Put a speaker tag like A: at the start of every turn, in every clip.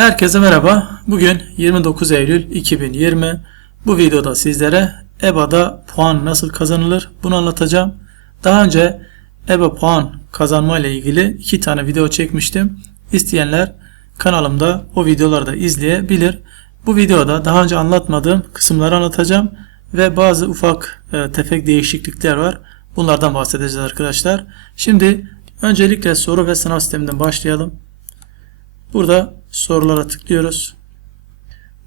A: Herkese merhaba. Bugün 29 Eylül 2020. Bu videoda sizlere EBA'da puan nasıl kazanılır bunu anlatacağım. Daha önce EBA puan kazanma ile ilgili iki tane video çekmiştim. İsteyenler kanalımda o videoları da izleyebilir. Bu videoda daha önce anlatmadığım kısımları anlatacağım ve bazı ufak e, tefek değişiklikler var. Bunlardan bahsedeceğiz arkadaşlar. Şimdi öncelikle soru ve sınav sisteminden başlayalım. Burada sorulara tıklıyoruz.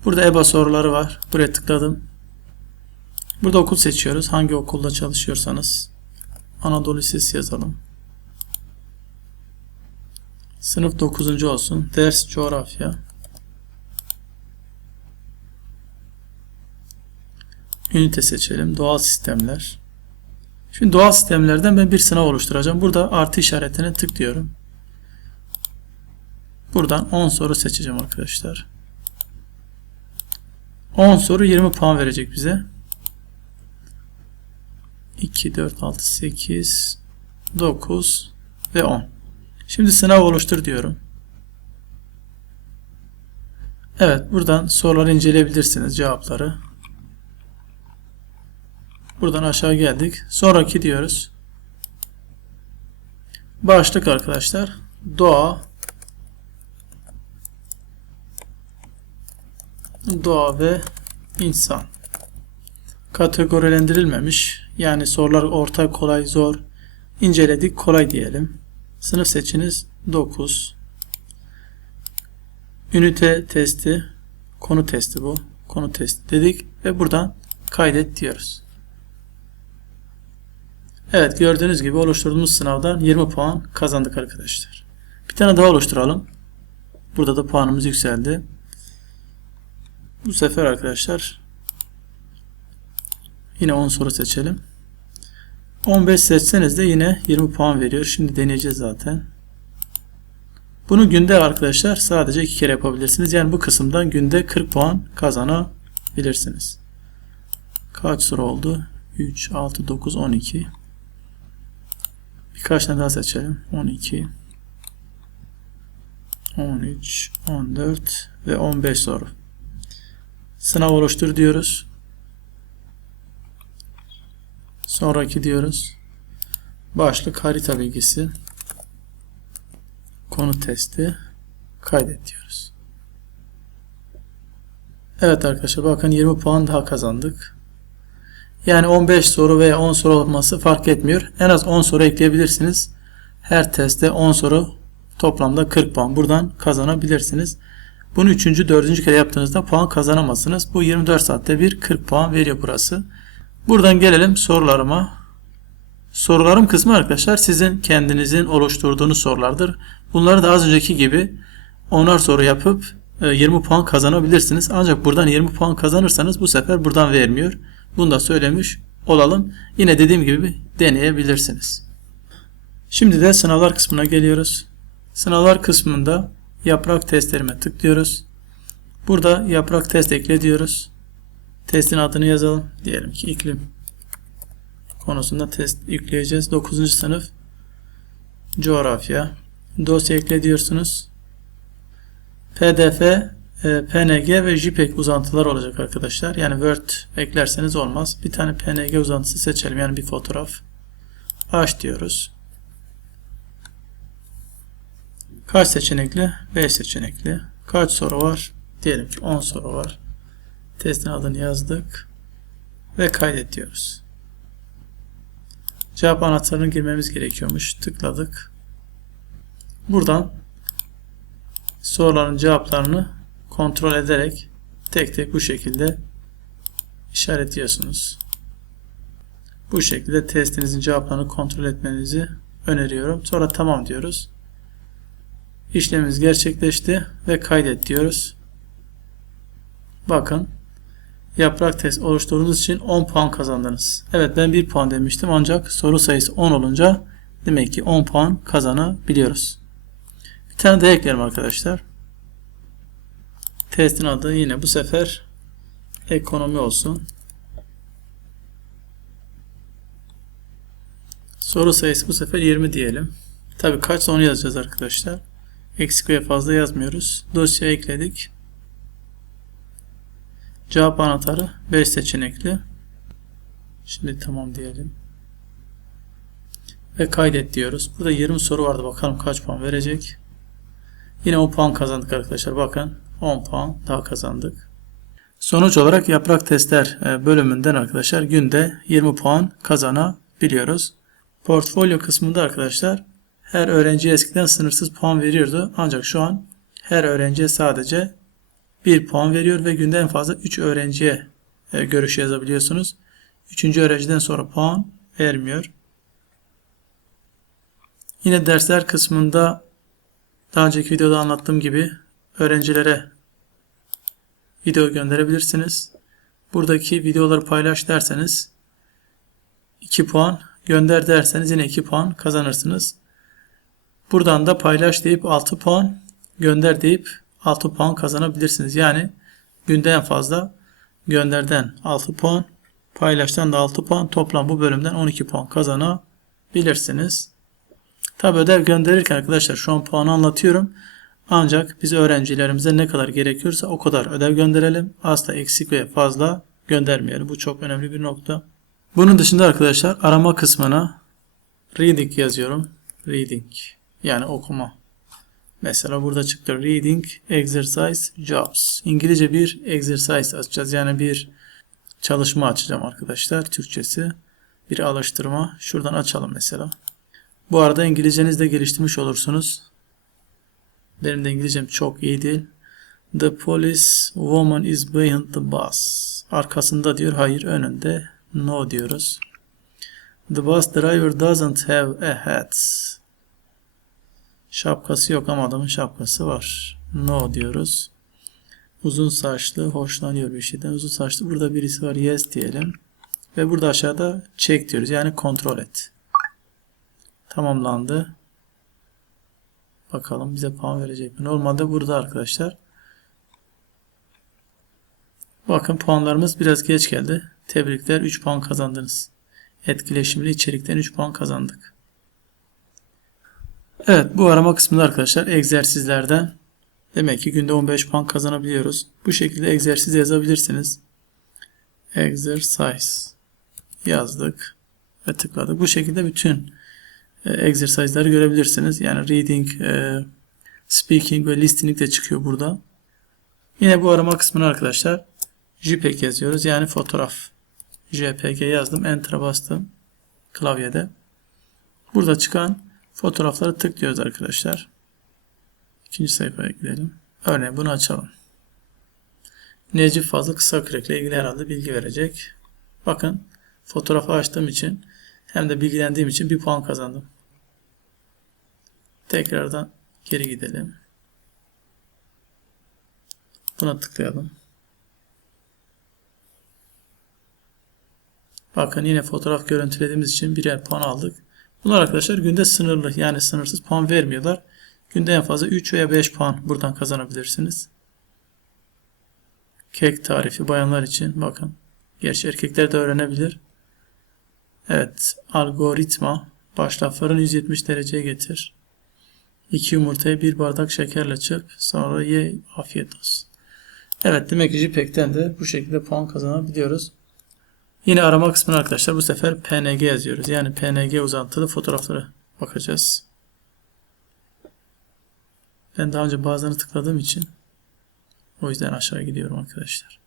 A: Burada EBA soruları var. Buraya tıkladım. Burada okul seçiyoruz. Hangi okulda çalışıyorsanız. Anadolu Lisesi yazalım. Sınıf 9. olsun. Ders coğrafya. Ünite seçelim. Doğal sistemler. Şimdi doğal sistemlerden ben bir sınav oluşturacağım. Burada artı işaretine tıklıyorum. Buradan 10 soru seçeceğim arkadaşlar. 10 soru 20 puan verecek bize. 2, 4, 6, 8, 9 ve 10. Şimdi sınav oluştur diyorum. Evet buradan soruları inceleyebilirsiniz cevapları. Buradan aşağı geldik. Sonraki diyoruz. Başlık arkadaşlar. Doğa, doğa ve insan kategorilendirilmemiş. Yani sorular orta, kolay, zor. İnceledik, kolay diyelim. Sınıf seçiniz 9. Ünite testi, konu testi bu. Konu testi dedik ve buradan kaydet diyoruz. Evet gördüğünüz gibi oluşturduğumuz sınavdan 20 puan kazandık arkadaşlar. Bir tane daha oluşturalım. Burada da puanımız yükseldi. Bu sefer arkadaşlar yine 10 soru seçelim. 15 seçseniz de yine 20 puan veriyor. Şimdi deneyeceğiz zaten. Bunu günde arkadaşlar sadece 2 kere yapabilirsiniz. Yani bu kısımdan günde 40 puan kazanabilirsiniz. Kaç soru oldu? 3, 6, 9, 12. Birkaç tane daha seçelim. 12, 13, 14 ve 15 soru. Sınav oluştur diyoruz. Sonraki diyoruz. Başlık harita bilgisi. Konu testi. Kaydet diyoruz. Evet arkadaşlar bakın 20 puan daha kazandık. Yani 15 soru veya 10 soru olması fark etmiyor. En az 10 soru ekleyebilirsiniz. Her testte 10 soru toplamda 40 puan. Buradan kazanabilirsiniz. Bunu 3. 4. kere yaptığınızda puan kazanamazsınız. Bu 24 saatte bir 40 puan veriyor burası. Buradan gelelim sorularıma. Sorularım kısmı arkadaşlar sizin kendinizin oluşturduğunuz sorulardır. Bunları da az önceki gibi onar soru yapıp 20 e, puan kazanabilirsiniz. Ancak buradan 20 puan kazanırsanız bu sefer buradan vermiyor. Bunu da söylemiş olalım. Yine dediğim gibi deneyebilirsiniz. Şimdi de sınavlar kısmına geliyoruz. Sınavlar kısmında yaprak testlerime tıklıyoruz. Burada yaprak test ekle diyoruz. Testin adını yazalım. Diyelim ki iklim konusunda test yükleyeceğiz. 9. sınıf coğrafya. Dosya ekle diyorsunuz. PDF, e, PNG ve JPEG uzantılar olacak arkadaşlar. Yani Word eklerseniz olmaz. Bir tane PNG uzantısı seçelim. Yani bir fotoğraf. Aç diyoruz. Kaç seçenekli? 5 seçenekli. Kaç soru var? Diyelim ki 10 soru var. Testin adını yazdık. Ve kaydet diyoruz. Cevap anahtarını girmemiz gerekiyormuş. Tıkladık. Buradan soruların cevaplarını kontrol ederek tek tek bu şekilde işaretliyorsunuz. Bu şekilde testinizin cevaplarını kontrol etmenizi öneriyorum. Sonra tamam diyoruz. İşlemimiz gerçekleşti ve kaydet diyoruz. Bakın yaprak test oluşturduğunuz için 10 puan kazandınız. Evet ben 1 puan demiştim ancak soru sayısı 10 olunca demek ki 10 puan kazanabiliyoruz. Bir tane daha eklerim arkadaşlar. Testin adı yine bu sefer ekonomi olsun. Soru sayısı bu sefer 20 diyelim. Tabi kaç onu yazacağız arkadaşlar. Eksik veya fazla yazmıyoruz. Dosya ekledik. Cevap anahtarı 5 seçenekli. Şimdi tamam diyelim. Ve kaydet diyoruz. Burada 20 soru vardı. Bakalım kaç puan verecek. Yine 10 puan kazandık arkadaşlar. Bakın 10 puan daha kazandık. Sonuç olarak yaprak testler e, bölümünden arkadaşlar günde 20 puan kazanabiliyoruz. Portfolyo kısmında arkadaşlar her öğrenciye eskiden sınırsız puan veriyordu. Ancak şu an her öğrenciye sadece 1 puan veriyor ve günde en fazla 3 öğrenciye e, görüş yazabiliyorsunuz. 3. öğrenciden sonra puan vermiyor. Yine dersler kısmında daha önceki videoda anlattığım gibi öğrencilere video gönderebilirsiniz. Buradaki videoları paylaş derseniz 2 puan, gönder derseniz yine 2 puan kazanırsınız. Buradan da paylaş deyip 6 puan, gönder deyip 6 puan kazanabilirsiniz. Yani günde en fazla gönderden 6 puan, paylaştan da 6 puan, toplam bu bölümden 12 puan kazanabilirsiniz. Tabi ödev gönderirken arkadaşlar şu an puanı anlatıyorum. Ancak biz öğrencilerimize ne kadar gerekiyorsa o kadar ödev gönderelim. Asla eksik ve fazla göndermeyelim. Bu çok önemli bir nokta. Bunun dışında arkadaşlar arama kısmına reading yazıyorum. Reading yani okuma. Mesela burada çıktı reading exercise jobs. İngilizce bir exercise açacağız. Yani bir çalışma açacağım arkadaşlar. Türkçesi bir alıştırma. Şuradan açalım mesela. Bu arada İngilizcenizi de geliştirmiş olursunuz. Benim de İngilizcem çok iyi değil. The police woman is behind the bus. Arkasında diyor. Hayır önünde. No diyoruz. The bus driver doesn't have a hat. Şapkası yok ama adamın şapkası var. No diyoruz. Uzun saçlı hoşlanıyor bir şeyden. Uzun saçlı burada birisi var. Yes diyelim. Ve burada aşağıda check diyoruz. Yani kontrol et. Tamamlandı. Bakalım bize puan verecek mi? Normalde burada arkadaşlar. Bakın puanlarımız biraz geç geldi. Tebrikler 3 puan kazandınız. Etkileşimli içerikten 3 puan kazandık. Evet bu arama kısmında arkadaşlar egzersizlerden demek ki günde 15 puan kazanabiliyoruz. Bu şekilde egzersiz yazabilirsiniz. Exercise yazdık ve tıkladık. Bu şekilde bütün e, egzersizleri görebilirsiniz. Yani reading, e, speaking ve listening de çıkıyor burada. Yine bu arama kısmına arkadaşlar JPEG yazıyoruz. Yani fotoğraf. JPG yazdım. Enter'a bastım. Klavyede. Burada çıkan fotoğrafları tıklıyoruz arkadaşlar. İkinci sayfaya gidelim. Örneğin bunu açalım. Necip Fazıl kısa kürekle ilgili herhalde bilgi verecek. Bakın fotoğrafı açtığım için hem de bilgilendiğim için bir puan kazandım. Tekrardan geri gidelim. Buna tıklayalım. Bakın yine fotoğraf görüntülediğimiz için birer puan aldık. Bunlar arkadaşlar günde sınırlı yani sınırsız puan vermiyorlar. Günde en fazla 3 veya 5 puan buradan kazanabilirsiniz. Kek tarifi bayanlar için bakın. Gerçi erkekler de öğrenebilir. Evet algoritma baş lafların 170 dereceye getir. 2 yumurtayı bir bardak şekerle çırp. Sonra ye afiyet olsun. Evet demek ki JPEG'ten de bu şekilde puan kazanabiliyoruz. Yine arama kısmına arkadaşlar bu sefer PNG yazıyoruz. Yani PNG uzantılı fotoğraflara bakacağız. Ben daha önce bazılarını tıkladığım için o yüzden aşağı gidiyorum arkadaşlar.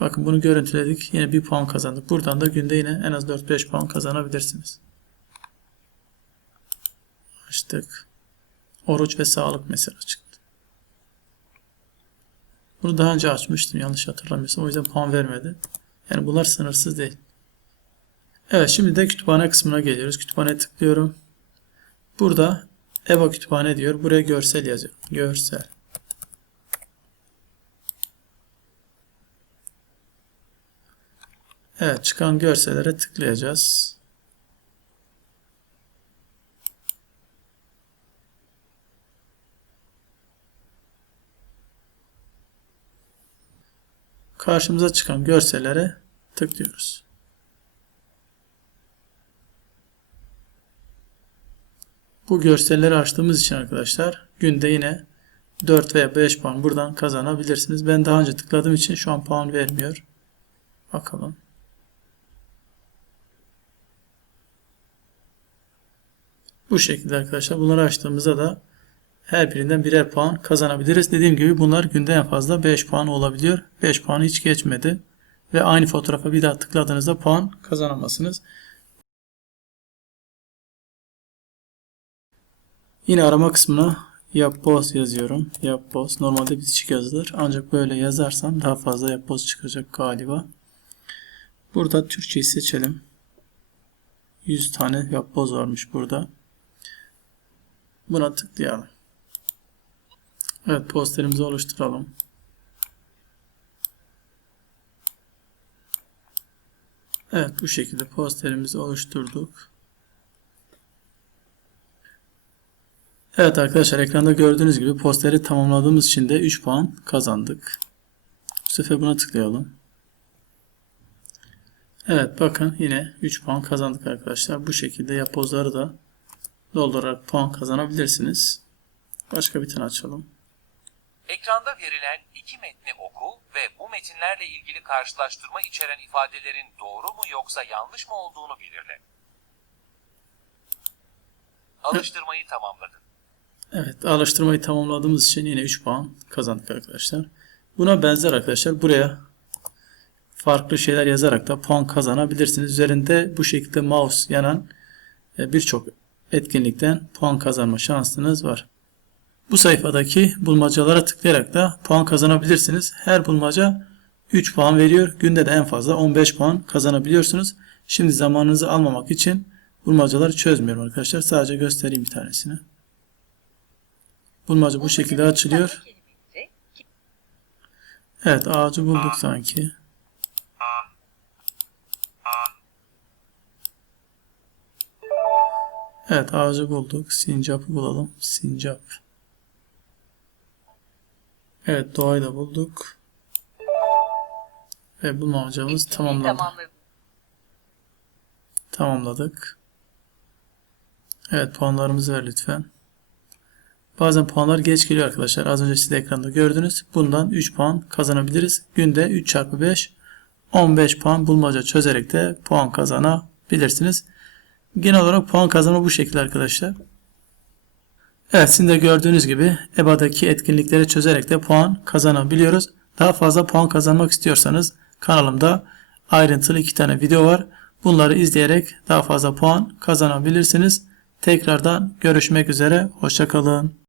A: Bakın bunu görüntüledik. Yine bir puan kazandık. Buradan da günde yine en az 4-5 puan kazanabilirsiniz. Açtık. Oruç ve sağlık mesela çıktı. Bunu daha önce açmıştım yanlış hatırlamıyorsam. O yüzden puan vermedi. Yani bunlar sınırsız değil. Evet şimdi de kütüphane kısmına geliyoruz. Kütüphane tıklıyorum. Burada EVA kütüphane diyor. Buraya görsel yazıyorum. Görsel. Evet çıkan görsellere tıklayacağız. karşımıza çıkan görsellere tıklıyoruz. Bu görselleri açtığımız için arkadaşlar günde yine 4 veya 5 puan buradan kazanabilirsiniz. Ben daha önce tıkladığım için şu an puan vermiyor. Bakalım. Bu şekilde arkadaşlar bunları açtığımızda da her birinden birer puan kazanabiliriz. Dediğim gibi bunlar günde en fazla 5 puan olabiliyor. 5 puanı hiç geçmedi. Ve aynı fotoğrafa bir daha tıkladığınızda puan kazanamazsınız. Yine arama kısmına yapboz yazıyorum. Yapboz. Normalde bitişik yazılır. Ancak böyle yazarsam daha fazla yapboz çıkacak galiba. Burada Türkçeyi seçelim. 100 tane yapboz varmış burada. Buna tıklayalım. Evet posterimizi oluşturalım. Evet bu şekilde posterimizi oluşturduk. Evet arkadaşlar ekranda gördüğünüz gibi posteri tamamladığımız için de 3 puan kazandık. Bu sefer buna tıklayalım. Evet bakın yine 3 puan kazandık arkadaşlar. Bu şekilde yapbozları da doldurarak puan kazanabilirsiniz. Başka bir tane açalım.
B: Ekranda verilen iki metni oku ve bu metinlerle ilgili karşılaştırma içeren ifadelerin doğru mu yoksa yanlış mı olduğunu belirle. Alıştırmayı tamamladın.
A: Evet alıştırmayı tamamladığımız için yine 3 puan kazandık arkadaşlar. Buna benzer arkadaşlar buraya farklı şeyler yazarak da puan kazanabilirsiniz. Üzerinde bu şekilde mouse yanan e, birçok etkinlikten puan kazanma şansınız var. Bu sayfadaki bulmacalara tıklayarak da puan kazanabilirsiniz. Her bulmaca 3 puan veriyor. Günde de en fazla 15 puan kazanabiliyorsunuz. Şimdi zamanınızı almamak için bulmacaları çözmüyorum arkadaşlar. Sadece göstereyim bir tanesini. Bulmaca bu şekilde açılıyor. Evet ağacı bulduk sanki. Evet ağacı bulduk. Sincap'ı bulalım. Sincap. Evet doğayı da bulduk. Ve bulmacamız tamamlandı. Tamamladık. Evet puanlarımızı ver lütfen. Bazen puanlar geç geliyor arkadaşlar. Az önce siz de ekranda gördünüz. Bundan 3 puan kazanabiliriz. Günde 3 çarpı 5 15 puan bulmaca çözerek de puan kazanabilirsiniz. Genel olarak puan kazanma bu şekilde arkadaşlar. Evet sizin de gördüğünüz gibi EBA'daki etkinlikleri çözerek de puan kazanabiliyoruz. Daha fazla puan kazanmak istiyorsanız kanalımda ayrıntılı iki tane video var. Bunları izleyerek daha fazla puan kazanabilirsiniz. Tekrardan görüşmek üzere. Hoşçakalın.